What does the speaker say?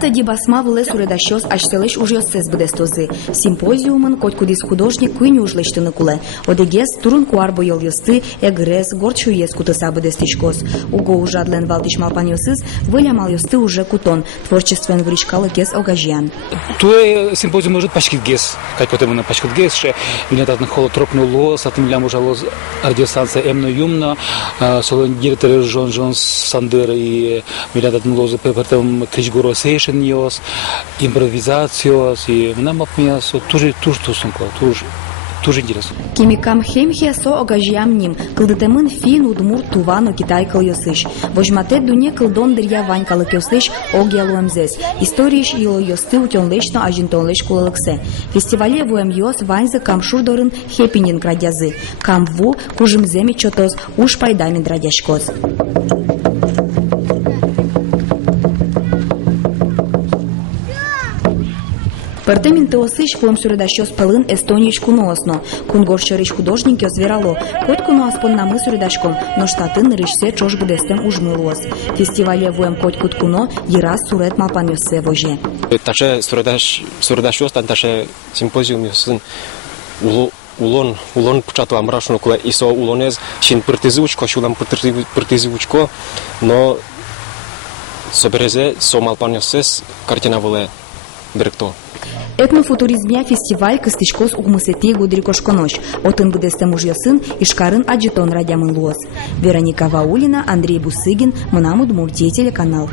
Дата дибасма влез уредащос ачселеш уж йосцес бдестозы. Симпозиумын котькудис художник куйни ужлештыны куле. Одегес турун куар боел йосты, эгрес, горчу ес кутыса бдестичкос. Уго ужадлен валтиш малпан йосыз, вылямал йосты уже кутон. Творчествен вричкалы кес огажьян. Туе симпозиум может пачкит гес, как вот именно пачкит гес, что меня так холотропнуло, с этим лям ужало радиостанция эмно юмно, солон директор Жон Сандер и меня так млозы потом кричгуро сейшен йос, импровизациос и нам опмясо тоже тусунко, тоже интересно. Кимикам хемхия со огажьям ним, кылдытемын фин удмур тувано китай кыл йосыш. Вожмате дуне кылдон дырья ванькалы кёсыш огьялуэмзес. Историш ило йосты утёнлешно ажинтонлеш кулалыксе. Фестивале вуэм йос ваньзы камшурдорын хепинин крадязы. Камву кужымземи чотоз уж пайдамин драдяшкоз. Пертемин теосыш флом суредащос пылын Эстонич куноосно. Кунгоршорич художник йозверало. Хоть куно аспон намы суредашком, но штатын режиссер чош будестем ужмылуос. Фестивале вуэм хоть кут куно ераз сурет малпан йосе воже. Таше суредащос, таше симпозиум йосын улон почату амрашно куле исо улонез чин пыртызучко, шулам пыртызучко, но соберезе со малпан йосес картина воле директор. Этнофутуризмя фестиваль кыстычкос угмысети гудрикошконош. Отын бдестем уж йосын ишкарын аджитон радямын луос. Вероника Ваулина, Андрей Бусыгин, Мынам Удмуртия телеканал.